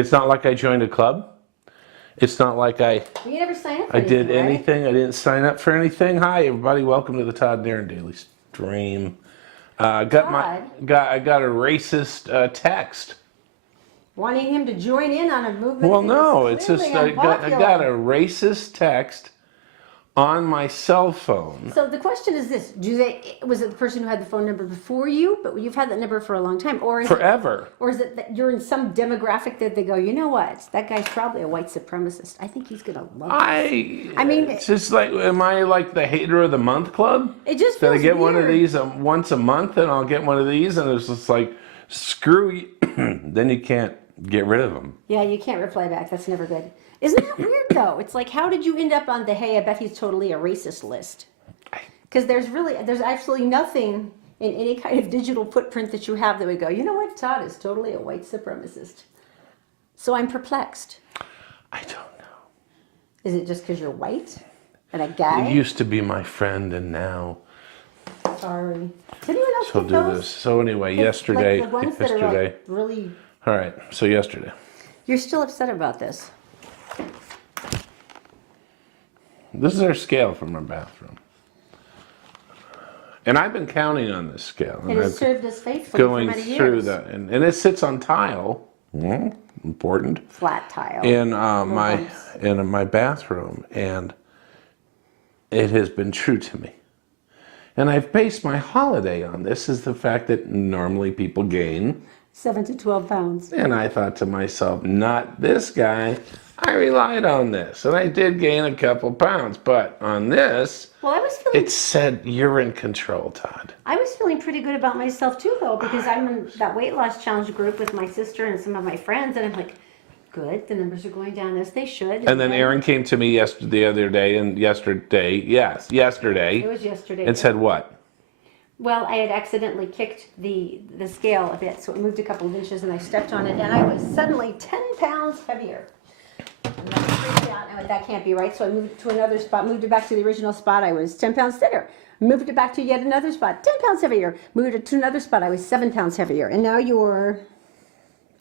It's not like I joined a club. It's not like You never signed up for I anything, did anything. I didn't sign up for anything. Hi, everybody. Welcome to the Todd and Erin Daily Stream. I got a racist text. Wanting him to join in on a movement. Well, no, it's just I got a racist text on my cell phone. So the question is this: was it the person who had the phone number before you? But you've had that number for a long time, or is forever? Or is it that you're in some demographic that they go, you know what? That guy's probably a white supremacist. I think he's gonna love this. I mean, it's just like, am I like the hater of the month club? It just feels feels that I get weird. one of these once a month, and I'll get one of these, and it's just like, screw you. Then you can't get rid of them. Yeah, you can't reply back. That's never good. Isn't that weird though? It's like, how did you end up on the hey, I bet he's totally a racist list? Because there's absolutely nothing in any kind of digital footprint that you have that would go, you know what, Todd is totally a white supremacist. So I'm perplexed. I don't know. Is it just because you're white and a guy? It used to be my friend, and now. Sorry. Did anyone else So get do those? this. So anyway, yesterday. Like the ones that are like really. All right. So yesterday. You're still upset about this. This is our scale from our bathroom. And I've been counting on this scale. It has served us faithfully for many years. Going through that. And it sits on tile. Important. Flat tile. In my bathroom. And it has been true to me. And I've based my holiday on this, is the fact that normally people gain 7 to 12 pounds. And I thought to myself, not this guy. I relied on this, and I did gain a couple pounds, but on this, well, it said you're in control, Todd. I was feeling pretty good about myself too, though, because I'm in that weight loss challenge group with my sister and some of my friends, and I'm like, good, the numbers are going down as they should. And then Erin came to me yesterday, it was yesterday, and said what? Well, I had accidentally kicked the scale a bit, so it moved a couple of inches, and I stepped on it, and I was suddenly 10 pounds heavier. And I freaked out, and I went, that can't be right, so I moved to another spot, moved it back to the original spot. I was 10 pounds thinner. Moved it back to yet another spot, 10 pounds heavier. Moved it to another spot, I was 7 pounds heavier. And now you're...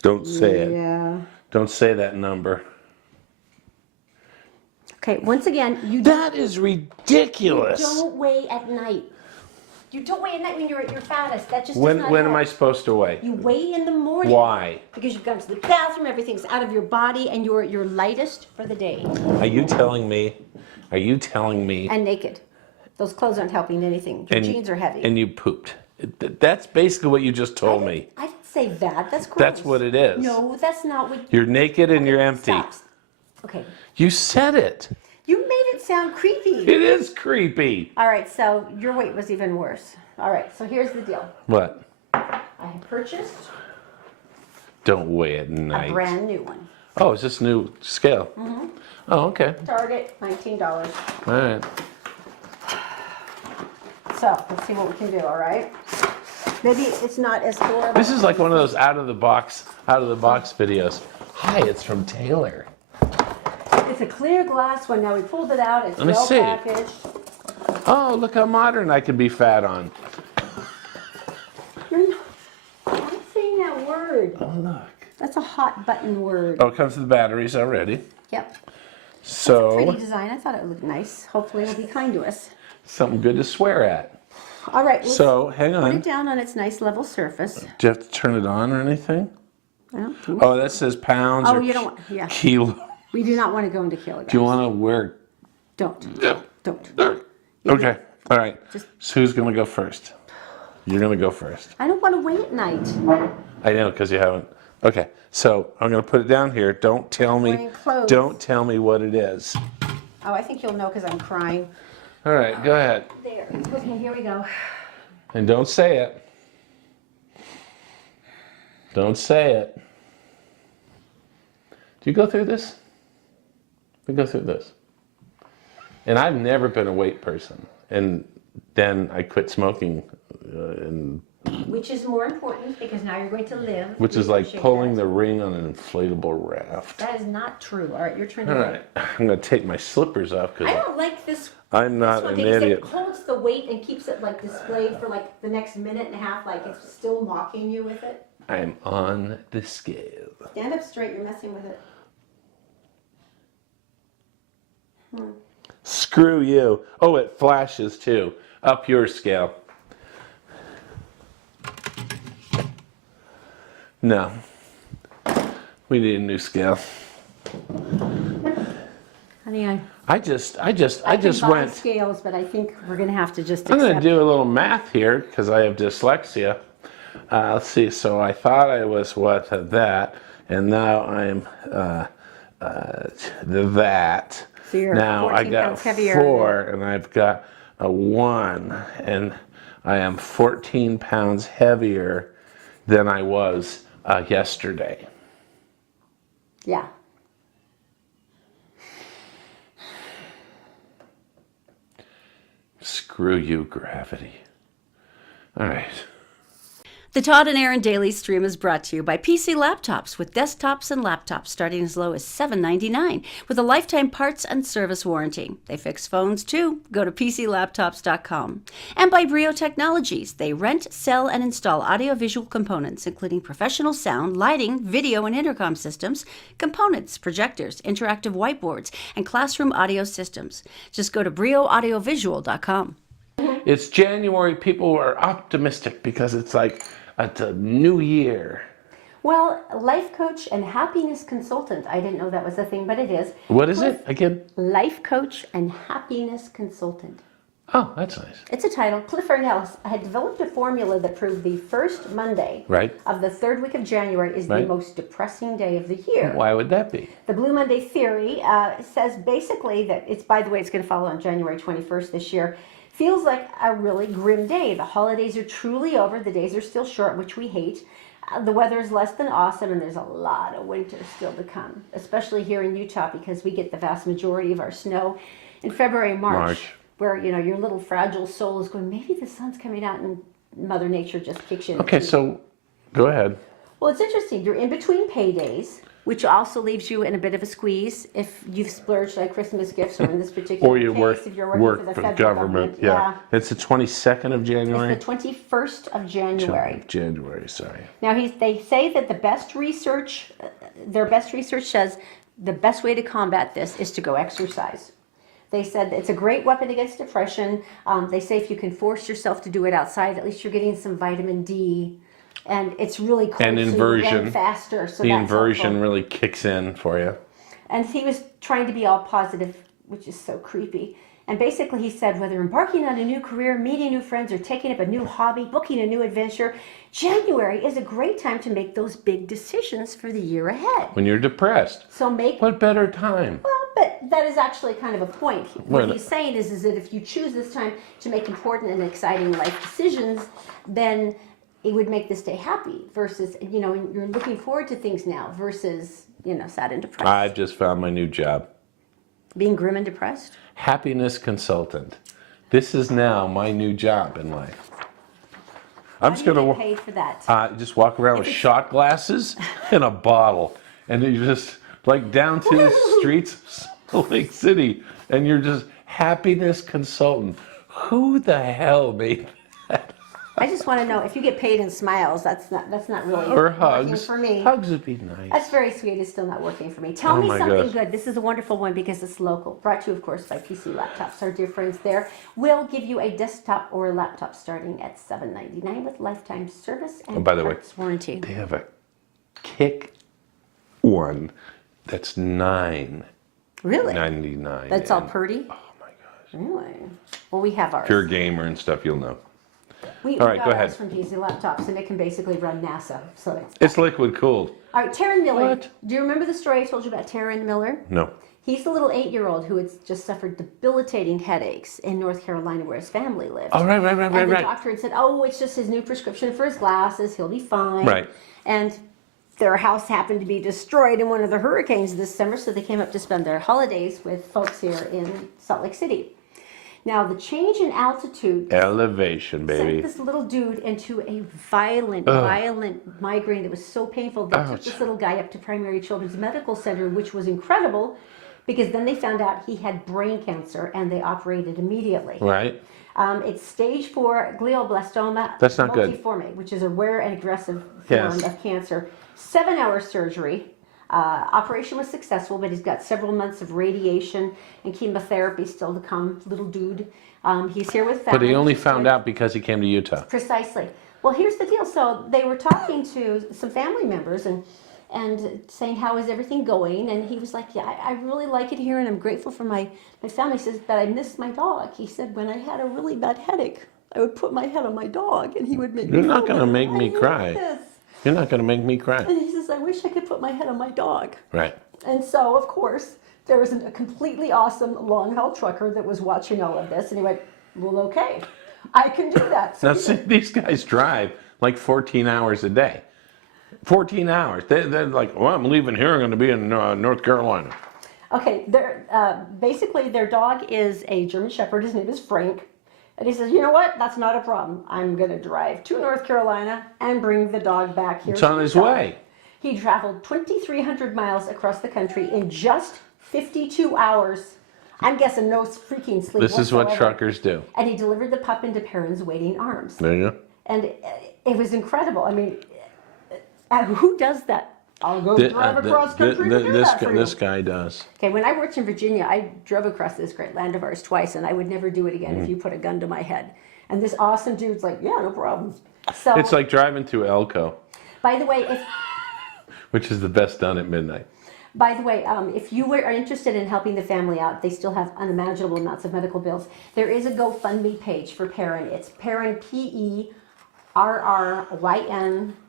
Don't say it. Yeah. Don't say that number. Okay, once again, That is ridiculous. You don't weigh at night. You don't weigh at night when you're at your fattest. That just When does not am I supposed to weigh? You weigh in the morning. Why? Because you've gone to the bathroom, everything's out of your body, and you're lightest for the day. Are you telling me? And naked. Those clothes aren't helping anything. Your jeans are heavy. And you pooped. That's basically what you just told me. I didn't say that. That's gross. That's what it is. No, that's not what... You're naked and you're empty. Stop. Okay. You said it. You made it sound creepy. It is creepy. All right, so your weight was even worse. All right, so here's the deal. What? I have purchased... Don't weigh at night. A brand new one. Oh, is this new scale? Mm-hmm. Oh, okay. Target, $19. All right. So, let's see what we can do, all right? Maybe it's not as horrible. This is like one of those out of the box videos. Hi, it's from Taylor. It's a clear glass one. Now we pulled it out. It's Let me well see. packaged. Oh, look how modern I can be fat on. You're not saying that word. Oh, look. That's a hot button word. Oh, it comes with the batteries already. Yep. So, Pretty design. I thought it looked nice. Hopefully it'll be kind to us. something good to swear at. All right. So, hang Put on. it down on its nice level surface. Do you have to turn it on or anything? Well, Oh, that says pounds Oh, or you don't want... Yeah. kilo. We do not want to go into kilograms. Do you want to wear... Don't. Yeah. Don't. Okay. All right. Just- So who's going to go first? You're going to go first. I don't want to wait at night. I know, because you haven't. Okay. So I'm going to put it down here. Don't tell me. Wearing clothes. Don't tell me what it is. Oh, I think you'll know because I'm crying. All right. Go ahead. There. Okay, here we go. And don't say it. Don't say it. Do you go through this? We go through this. And I've never been a weight person. And then I quit smoking. Which is more important because now you're going to live. Which is like pulling the ring on an inflatable raft. That is not true. All right, your turn. All right. I'm going to take my slippers off I because don't like this. I'm not This one an because idiot. it holds the weight and keeps it like displayed for like the next minute and a half, like it's still mocking you with it. I'm on the scale. Stand up straight, you're messing with it. Screw you. Oh, it flashes too. Up your scale. No. We need a new scale. Honey, I just can buy went. scales, but I think we're gonna have to just I'm going to accept. do a little math here because I have dyslexia. Let's see. So I thought I was that, and now I'm that. So you're Now I 14 got pounds heavier. 4, and I've got a 1, and I am 14 pounds heavier than I was yesterday. Yeah. Screw you, gravity. All right. The Todd and Erin Daily Stream is brought to you by PC Laptops, with desktops and laptops starting as low as $7.99 with a lifetime parts and service warranty. They fix phones too. Go to PCLaptops.com. And by Brio Technologies. They rent, sell, and install audiovisual components, including professional sound, lighting, video, and intercom systems, components, projectors, interactive whiteboards, and classroom audio systems. Just go to BrioAudiovisual.com. It's January. People are optimistic because it's like it's a new year. Well, life coach and happiness consultant. I didn't know that was a thing, but it is. What is it again? Life coach and happiness consultant. Oh, that's nice. It's a title. Cliff Arnell had developed a formula that proved the first Monday Right. of the third week of January is the Right. most depressing day of the year. Why would that be? The Blue Monday theory says basically that it's, by the way, it's going to follow on January 21st this year. Feels like a really grim day. The holidays are truly over. The days are still short, which we hate. The weather is less than awesome, and there's a lot of winter still to come, especially here in Utah because we get the vast majority of our snow in February and March. Where, you know, your little fragile soul is going, maybe the sun's coming out and Mother Nature just kicks you in the Okay, teeth. so go ahead. Well, it's interesting. You're in between paydays, which also leaves you in a bit of a squeeze if you've splurged like Christmas gifts, or in this particular Or you case, if you're working work for the for federal government. Yeah. It's the 22nd of January. It's the 21st of January. January, sorry. Now, they say that the best research, their best research says the best way to combat this is to go exercise. They said it's a great weapon against depression. They say if you can force yourself to do it outside, at least you're getting some vitamin D. And it's really cold, And so you inversion. run faster. So The that's inversion helpful. really kicks in for you. And he was trying to be all positive, which is so creepy. And basically he said, whether embarking on a new career, meeting new friends, or taking up a new hobby, booking a new adventure, January is a great time to make those big decisions for the year ahead. When you're depressed. So make... What better time? Well, but that is actually kind of a point. What Well, he's saying is that if you choose this time to make important and exciting life decisions, then it would make this day happy versus, you know, you're looking forward to things now versus, you know, sad and depressed. I've just found my new job. Being grim and depressed? Happiness consultant. This is now my new job in life. I'm just How do you going get paid for that? just walk around with shot glasses and a bottle. And you just, like, down to the streets of Salt Lake City. And you're just happiness consultant. Who the hell made that? I just want to know if you get paid in smiles. That's not really Or working hugs. for me. Hugs would be nice. That's very sweet. It's still not working for me. Tell Oh me my something gosh. good. This is a wonderful one because it's local. Brought to you, of course, by PC Laptops. Our dear friends there will give you a desktop or a laptop starting at $7.99 with lifetime service and by the way, parts warranty. They have a kick one that's $9.99. Really? That's all And- purdy? Oh my gosh. Really? Well, we have ours. If you're a gamer and stuff, you'll know. We All right, got go ours ahead. from PC Laptops, and it can basically run NASA. So It's liquid cooled. all right, Taryn Miller. What? Do you remember the story I told you about Taryn Miller? No. He's the little 8-year-old who had just suffered debilitating headaches in North Carolina where his family lived. Oh, right. And the doctor had said, oh, it's just his new prescription for his glasses. He'll be fine. Right. And their house happened to be destroyed in one of the hurricanes this summer, so they came up to spend their holidays with folks here in Salt Lake City. Now, the change in altitude Elevation, sent baby. this little dude into a violent migraine that was so painful. They took Ouch. this little guy up to Primary Children's Medical Center, which was incredible because then they found out he had brain cancer and they operated immediately. Right. It's stage 4 glioblastoma That's not good. multiforme, which is a rare and aggressive form Yes. of cancer. 7-hour surgery. Operation was successful, but he's got several months of radiation and chemotherapy still to come. Little dude. He's here with family. But he only found out because he came to Utah. Precisely. Well, here's the deal. So they were talking to some family members and saying, how is everything going? And he was like, yeah, I really like it here and I'm grateful for my family. He says, but I miss my dog. He said, when I had a really bad headache, I would put my head on my dog and he would make me You're not feel going to better. make me I hate cry. this. You're not going to make me cry. And he says, I wish I could put my head on my dog. Right. And so, of course, there was a completely awesome long-haul trucker that was watching all of this. And he went, well, okay, I can do that. So Now, he see, these guys drive like 14 hours a day. 14 hours. They're like, well, I'm leaving here. I'm going to be in North Carolina. okay, basically their dog is a German Shepherd. His name is Frank. And he says, you know what? That's not a problem. I'm going to drive to North Carolina and bring the dog back here. It's on his way. He traveled 2,300 miles across the country in just 52 hours. I'm guessing no freaking sleep This is what whatsoever. truckers do. And he delivered the pup into Perryn's waiting arms. There you go. And it was incredible. I mean, who does that? I'll go drive across country to do that for you. This guy does. Okay, when I worked in Virginia, I drove across this great land of ours twice, and I would never do it again if you put a gun to my head. And this awesome dude's like, yeah, no problem. So, It's like driving through Elko, by the way, which is the best done at midnight. if you are interested in helping the family out, they still have unimaginable amounts of medical bills. There is a GoFundMe page for Perryn. It's Perryn, Perryn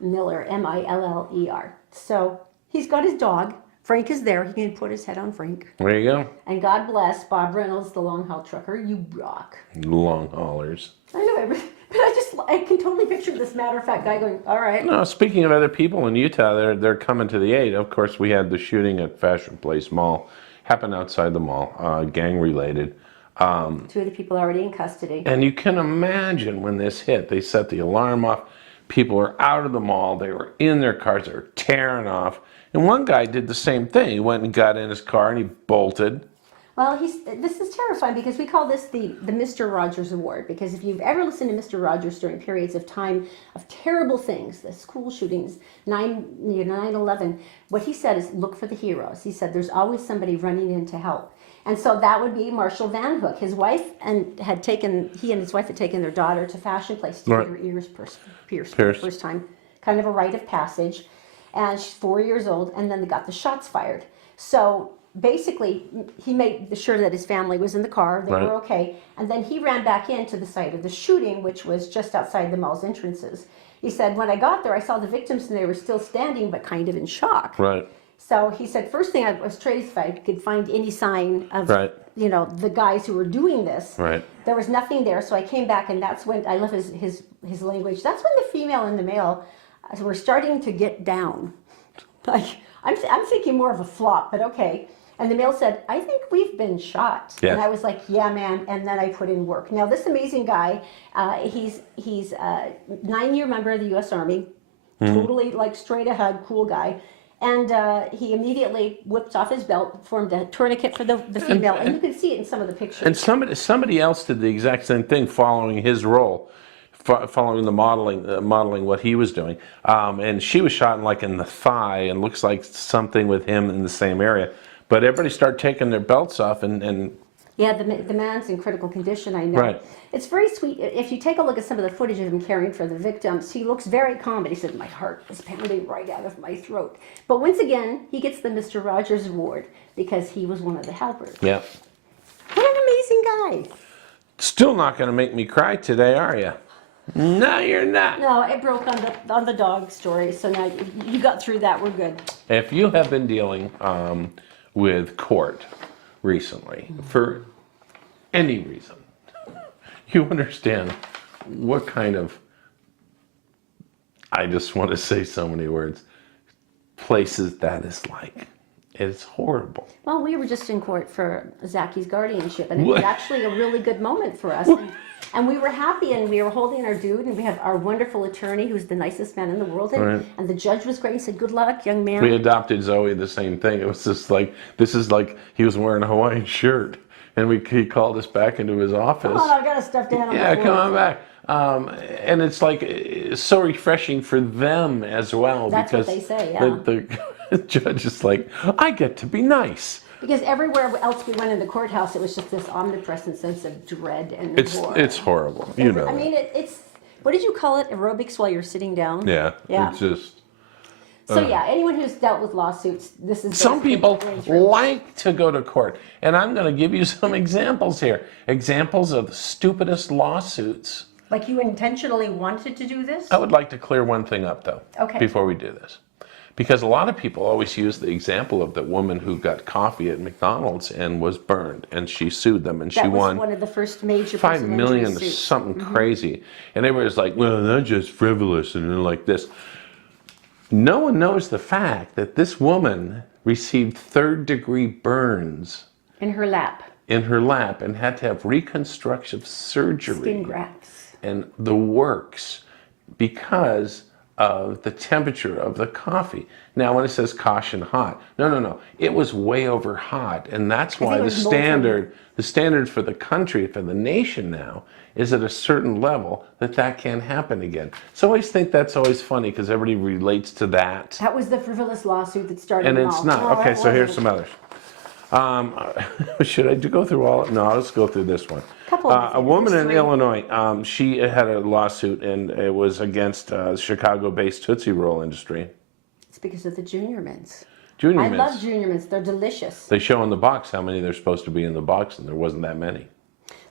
Miller, Miller. So he's got his dog. Frank is there. He can put his head on Frank. There you go. And God bless Bob Reynolds, the long haul trucker. You rock. Long haulers. I know, but I can totally picture this matter-of-fact guy going, all right. No, speaking of other people in Utah, they're coming to the aid. Of course, we had the shooting at Fashion Place Mall. Happened outside the mall, gang-related. 2 of the people already in custody. And you can imagine when this hit, they set the alarm off. People were out of the mall. They were in their cars. They were tearing off. And one guy did the same thing. He went and got in his car and he bolted. Well, this is terrifying because we call this the Mr. Rogers Award. Because if you've ever listened to Mr. Rogers during periods of time of terrible things, the school shootings, 9/11, what he said is look for the heroes. He said there's always somebody running in to help. And so that would be Marshall Van Hook. His wife he and his wife had taken their daughter to Fashion Place to get her ears pierced for the first time. Kind of a rite of passage. And she's 4 years old, and then they got the shots fired. So basically, he made sure that his family was in the car, they were okay, and then he ran back into the site of the shooting, which was just outside the mall's entrances. He said, when I got there, I saw the victims, and they were still standing, but kind of in shock. Right. So he said, first thing I was curious if I could find any sign of, the guys who were doing this. Right. There was nothing there, so I came back, and that's when, I love his language, that's when the female and the male were starting to get down. Like, I'm thinking more of a flop, but okay. And the male said, I think we've been shot. Yes. And I was like, yeah, man. And then I put in work. Now, this amazing guy, he's a 9-year member of the U.S. Army, totally like straight ahead, cool guy. And he immediately whipped off his belt, formed a tourniquet for the female, and you can see it in some of the pictures. And somebody else did the exact same thing following his role. Following the modeling what he was doing, and she was shot in the thigh, and looks like something with him in the same area. But everybody started taking their belts off, and yeah, the man's in critical condition. I know. Right. It's very sweet. If you take a look at some of the footage of him caring for the victims, he looks very calm. But he said, "My heart was pounding right out of my throat." But once again, he gets the Mr. Rogers Award because he was one of the helpers. yeah. What an amazing guy! Still not going to make me cry today, are you? No, you're not. No, it broke on the dog story. So now you got through that. We're good. If you have been dealing with court recently, for any reason, you understand what kind of, I just want to say so many words, places that is like. It's horrible. Well, we were just in court for Zaki's guardianship, and it was What? actually a really good moment for us. And we were happy, and we were holding our dude, and we have our wonderful attorney, who's the nicest man in the world, and the judge was great. He said, "Good luck, young man." We adopted Zoe the same thing. It was just like, this is like he was wearing a Hawaiian shirt. And he called us back into his office. Come on, I've got a stuffed animal. Yeah, for come you. on back. And it's like it's so refreshing for them as well. That's what because they say, yeah. the judge is like, I get to be nice. Because everywhere else we went in the courthouse, it was just this omnipresent sense of dread and horror. It's horrible. You know. I mean, it's, what did you call it? Aerobics while you're sitting down? Yeah. Yeah. It's just. So yeah, anyone who's dealt with lawsuits, this is Some basically people what they're going through. like to go to court, and I'm going to give you some examples here. Examples of the stupidest lawsuits. Like you intentionally wanted to do this? I would like to clear one thing up, though, Okay. before we do this. Because a lot of people always use the example of the woman who got coffee at McDonald's and was burned, and she sued them, and she That was won one of the first major $5 personal million injury or suits. something crazy. And everybody's like, well, that's just frivolous, and they're like this. No one knows the fact that this woman received third-degree burns In her lap. in her lap and had to have reconstructive surgery Skin grafts. and the works because of the temperature of the coffee. Now, when it says caution hot, no. It was way over hot, and that's think why it the was molten. standard for the country, for the nation now, is at a certain level that can't happen again. So I always think that's always funny because everybody relates to that. That was the frivolous lawsuit that started And it it's all. not. No, Okay, it so here's wasn't. some others. Should I go through all? No, I'll just go through this one. Couple of A woman in three. Illinois, she had a lawsuit, and it was against the Chicago-based Tootsie Roll industry. It's because of the Junior Mints. Junior I Mints. love Junior Mints. They're delicious. They show in the box how many there's supposed to be in the box, and there wasn't that many.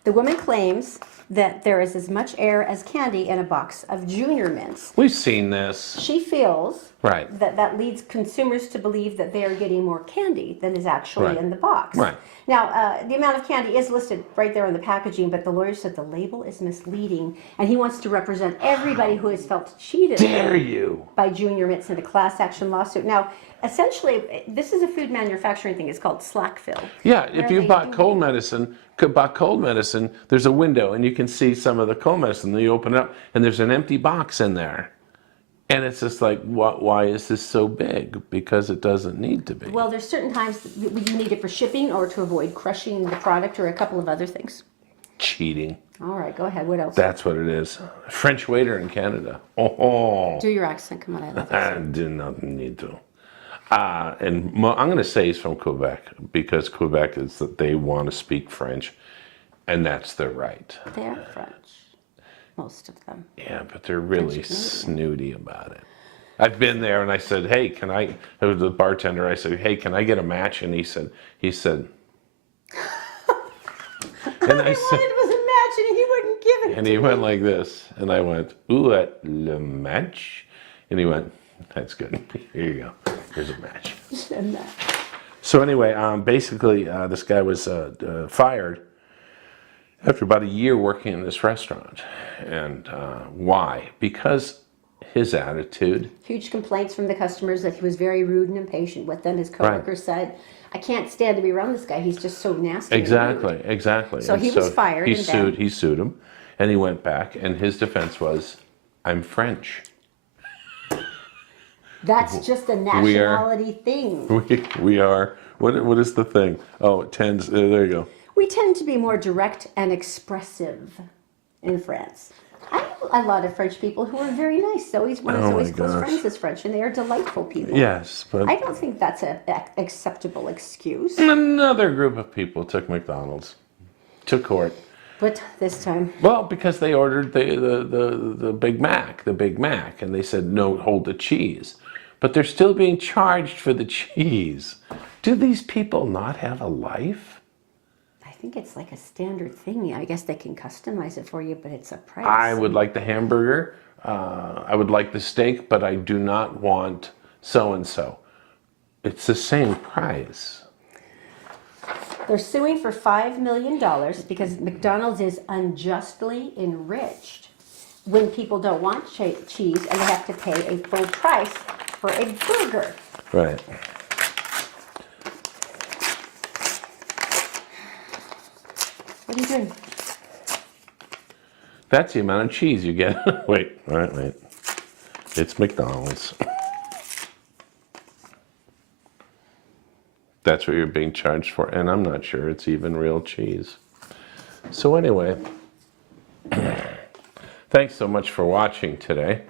The woman claims that there is as much air as candy in a box of Junior Mints. We've seen this. She feels Right. that leads consumers to believe that they are getting more candy than is actually Right. in the box. Right. Now, the amount of candy is listed right there on the packaging, but the lawyer said the label is misleading, and he wants to represent everybody who has felt cheated Dare you? by Junior Mints in a class action lawsuit. Now, essentially, this is a food manufacturing thing. It's called slack fill. Yeah, if Where you they bought do- cold medicine, there's a window, and you can see some of the cold medicine. Then you open it up, and there's an empty box in there. And it's just like, why is this so big? Because it doesn't need to be. Well, there's certain times that you need it for shipping or to avoid crushing the product or a couple of other things. Cheating. All right, go ahead. What else? That's what it is. French waiter in Canada. Oh, Do your accent. Come on, I love it. I do not need to. I'm going to say he's from Quebec because Quebec is that they want to speak French, and that's their right. They're French. Most of them. Yeah, but they're really French is snooty about it. I've been there, and I said, "Hey, it was the bartender. I said, "Hey, can I get a match?" And he said, and I said, It was a match and he wouldn't give it. and he went like this, and I went, "Ooh, at le match," and he went, "That's good. Here you go. Here's a match." And that. So anyway, basically, this guy was fired after about a year working in this restaurant. And why? Because his attitude. Huge complaints from the customers that he was very rude and impatient with them. His coworkers said, "I can't stand to be around this guy. He's just so nasty." and rude." Exactly. So And he was fired He and sued. then- He sued him, and he went back. And his defense was, "I'm French." That's just a nationality thing. We are. What is the thing? Oh, it tends. There you go. We tend to be more direct and expressive in France. I know a lot of French people who are very nice. Always one of Oh his my always close gosh. friends is French, and they are delightful people. Yes, but I don't think that's an acceptable excuse. another group of people took McDonald's to court. But this time, Well, because they ordered the Big Mac, and they said no, hold the cheese, but they're still being charged for the cheese. Do these people not have a life? I think it's like a standard thing. I guess they can customize it for you, but it's a price. I would like the hamburger. I would like the steak, but I do not want so and so. It's the same price. They're suing for $5 million because McDonald's is unjustly enriched when people don't want cheese and they have to pay a full price for a burger. Right. What are you doing? That's the amount of cheese you get. Wait. It's McDonald's. That's what you're being charged for, and I'm not sure it's even real cheese. So anyway, thanks so much for watching today.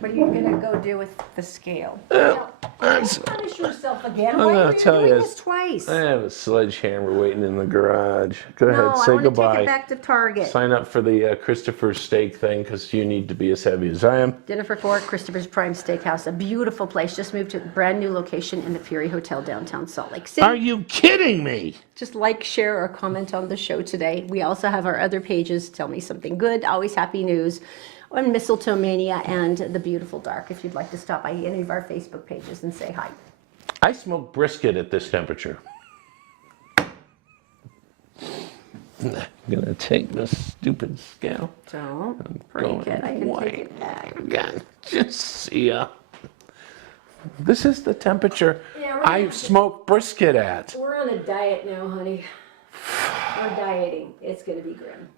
What are you gonna go do with the scale? Don't punish yourself again. I'm Why gonna are you tell doing you, this twice? I have a sledgehammer waiting in the garage. Go No, ahead, I say want to goodbye. take it back to Target. Sign up for the Christopher steak thing because you need to be as heavy as I am. Dinner for four, Christopher's Prime Steakhouse, a beautiful place. Just moved to a brand new location in the Fury Hotel downtown Salt Lake City. Are you kidding me? Just like, share, or comment on the show today. We also have our other pages, Tell Me Something Good, Always Happy News, and Mistletoe Mania, and The Beautiful Dark, if you'd like to stop by any of our Facebook pages and say hi. I smoke brisket at this temperature. I'm gonna take this stupid scale. Don't break it. I can take it back. God, just see ya. This is the temperature Yeah, we're I smoke brisket at. We're on a diet now, honey. We're dieting. It's going to be grim.